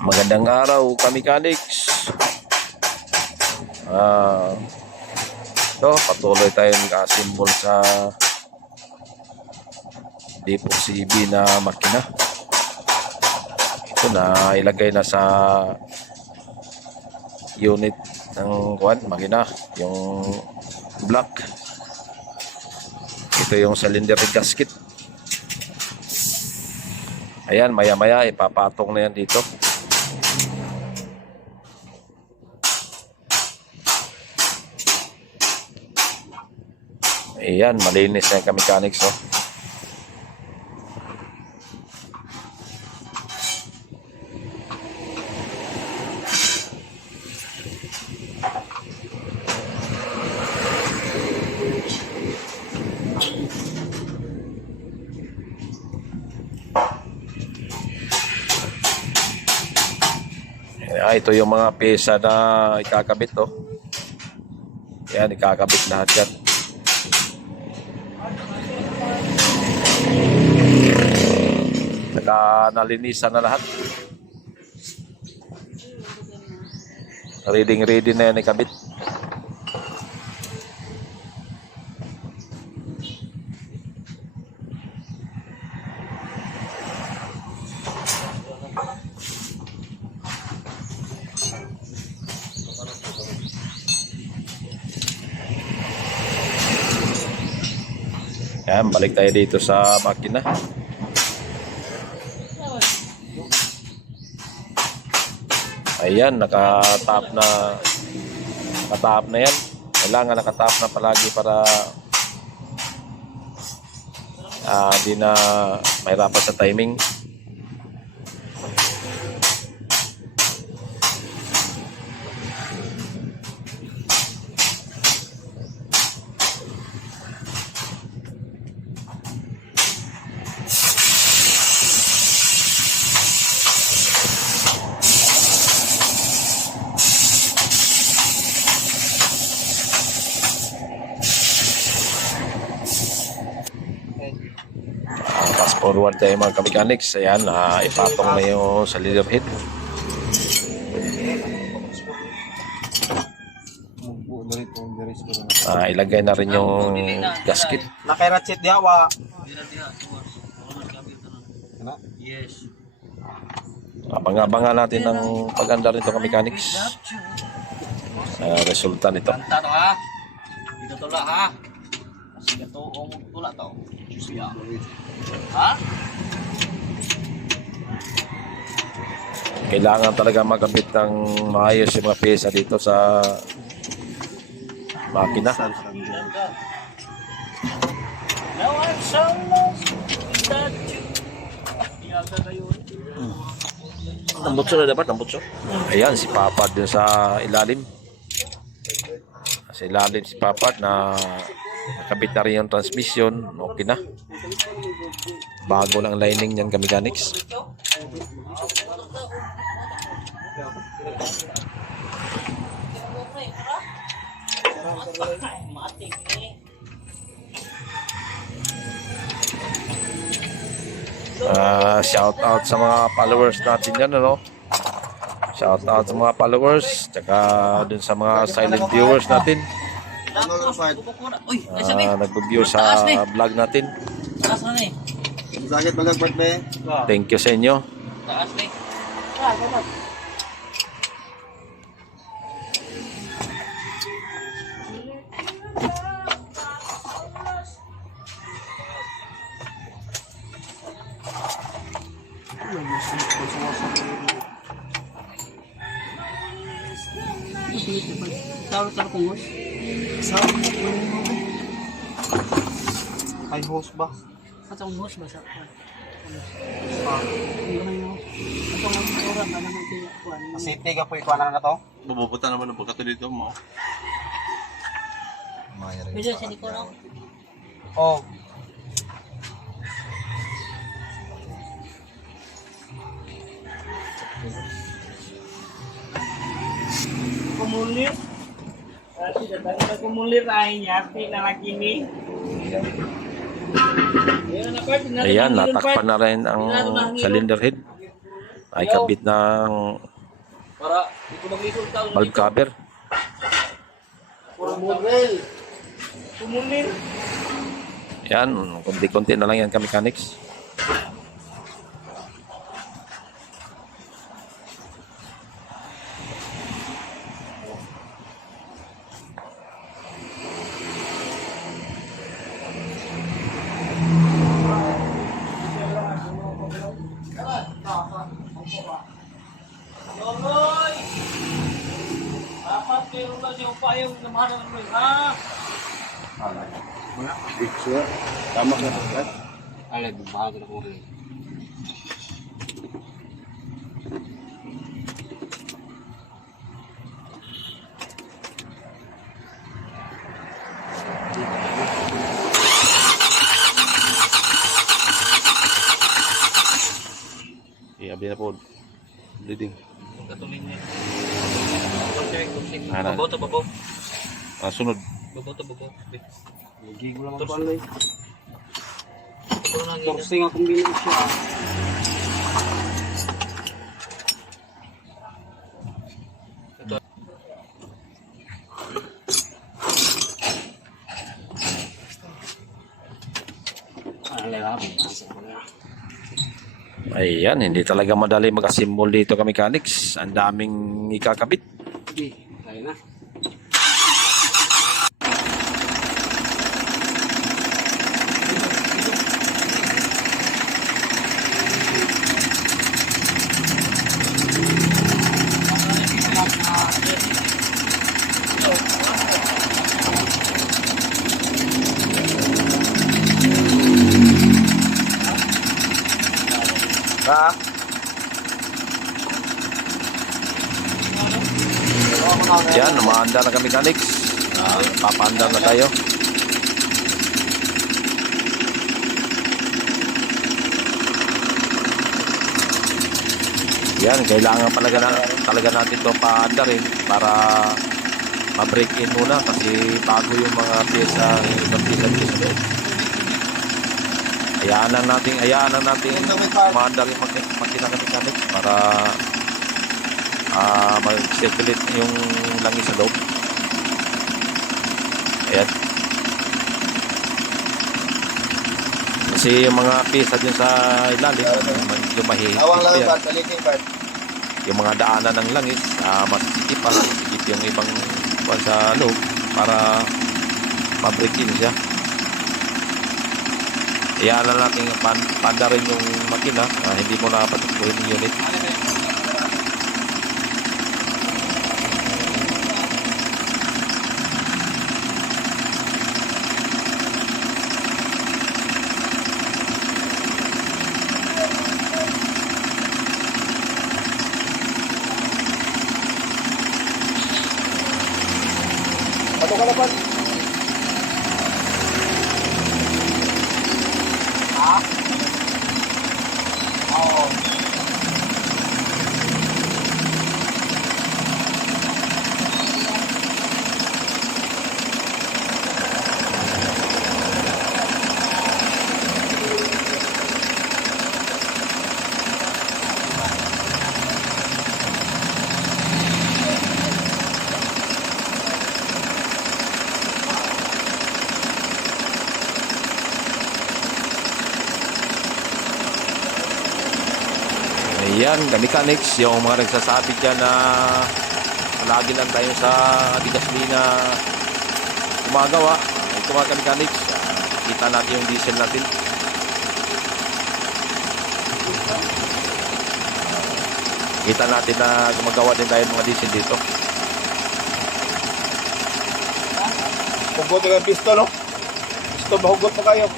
Magandang araw, kamikaniks. Ah, so, patuloy tayo nag-assemble sa Depo CB na makina. Ito na ilagay na sa unit ng kuan makina, yung block. Ito yung cylinder gasket. Ayan, maya-maya ipapatong na yan dito. Ayan, malinis na yung kamikanics, oh. Ah, ito yung mga pyesa na ikakabit, oh. Yan, ikakabit lahat yan. Naka nalinisan na lahat. Reading ready na yan ikabit. Yan, balik tayo dito sa makina. Ayan, nakatap na nakatap na yan. Kailangan nakatap na palagi para ah di na mahirapan sa timing. Forward tayo mga kamechanics. Ayan, ah, ipatong na yung sa leader head. Ah, ilagay na rin yung gasket. Nakairatsit diha wa. Yes. Abang-abangan natin ng paganda rito kamechanics. Sa resulta nito. Kanta to ha. Dito tula ha. Kasi katuong tula to. Siya. Ha? Kailangan talaga magkabit ng maayos yung mga pyesa dito sa makina. Now I'm so lost without you. Iyaga kayo. Tambutso na dapat, tambutso. Ayan, si Papad dun sa ilalim. Sa ilalim si Papad na nakabit na rin yung transmission. Okay na. Bago lang lining niyan kamechanics. Matik ni. Ah, shout out sa mga followers natin yan, ano? Shout out sa mga followers, tsaka dun sa mga silent viewers natin Uy, ay sabi. na nag-view sa vlog natin. Taas na ni. Sakit magagbat be. Thank you sa inyo. Taas ni. Tawag sa kungos. Ay host ba? At ang hos ba sa Atong oras ba naman kuan. City ka po ikuanan na to. Mabubuta naman ang pagkato dito mo. Medyo sa no. Oh. kumulir. Kasi datang na kumulir ay nyati na lagi ni. Ayan, natakpan na rin ang cylinder head. ay kabit ng valve cover. Yan, konti-konti na lang yan ka mechanics. Yonoy! Dapat meron lang yung payong namahan ng Yonoy, ha? Tama ka. Alay, babago na ko rin. Iabi na po. Bleeding. Katuloy niya. Ano? Babaw to, babaw. Ah, sunod. Babaw to, babaw. Gigo lang ako alay. Ito na nga. Torsing akong binig siya. Alay, ha? Basa ko na. Ayan, hindi talaga madali mag-assemble dito ka mechanics. Ang daming ikakabit. Sige, tayo na. Ha? Yan, umaandar na ka mechanics. Ah, papaandar na tayo. Yan, kailangan talaga, na, talaga natin ito paandarin para ma-break in muna kasi bago yung mga pyesa, yung ibang pyesa dito sa loob. Hayaan lang natin, hayaan lang natin maandar yung mak- makina ka mechanics para mag-circulate yung langis sa loob. Ayan. Kasi yung mga pyesa dyan sa ilalim, medyo lang yan. Yung mga daanan ng langis, ah mas sikip pa, sikip yung ibang kuwan sa loob para ma-break in siya. Hayaan lang natin pan pandarin yung makina, ah, hindi mo na patukbuhin yung unit. Ano ka Ayan, the mechanics, yung mga nagsasabi dyan na lagi lang tayo sa di gasolina gumagawa. Ito mga mechanics, ah, kita natin yung diesel natin. Kita natin na gumagawa din tayo ng mga diesel dito. Hugot yung pistol, no? Pistol, mahugot pa kayo.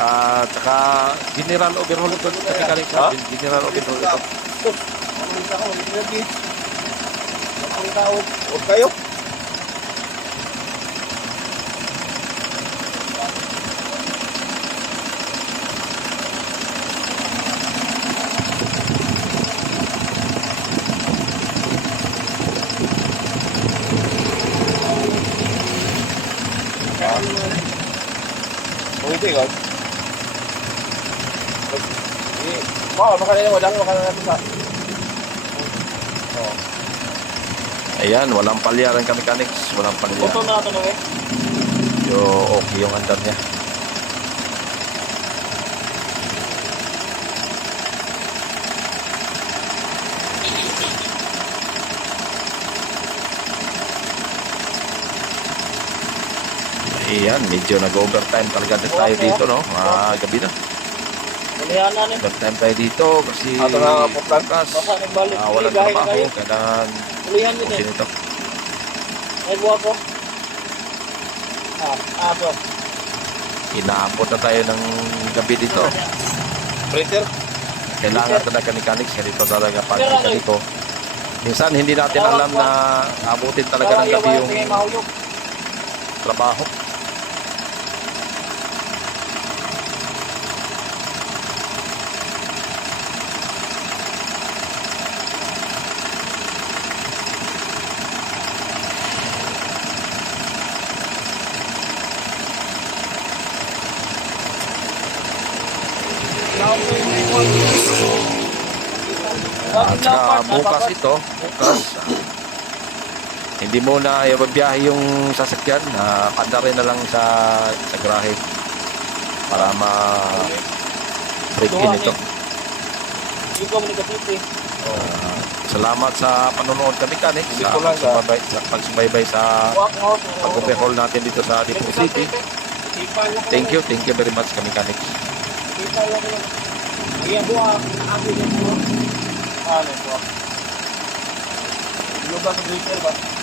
At saka general overhaul ito mechanics natin. General overhaul ito. Ang tao, hindi na beach. Ang tao, huwag kayo. Pwede ka. Oo, makanina wadang makanina natin sa. Ayan, walang palyaran ka mechanics. Walang palya. Puto na ito na eh. Yo, okay yung andar niya. Ayan, medyo nag-overtime talaga din tayo dito, no? Ah, gabi na. Ulihan na ni. Overtime tayo dito kasi Ato na putlan. bukas. Baka nagbalik. Ah, walang na trabaho. Kailangan Ulihan din eh. ito. Ay, buwa ko. Ah, ah, bro. Inaabot na tayo ng gabi dito. Printer. Kailangan talaga mechanics. Ganito talaga pag Sir, ano. Minsan hindi natin alam na abutin talaga ng gabi yung trabaho. At saka bukas ito, bukas, ah, hindi mo na ibiyahe yung sasakyan, uh, panda rin na lang sa, sa grahe para ma break in ito. Ah, salamat sa panonood kami kanik Hindi sa ah. pagsubaybay sa, pagsubaybay sa pag-overhaul natin dito sa Dipong City. Thank you, thank you very much kami kanik. Kita lang yun. Ayan, buwak. Abi din mo. Ano po? Luba sa printer ba?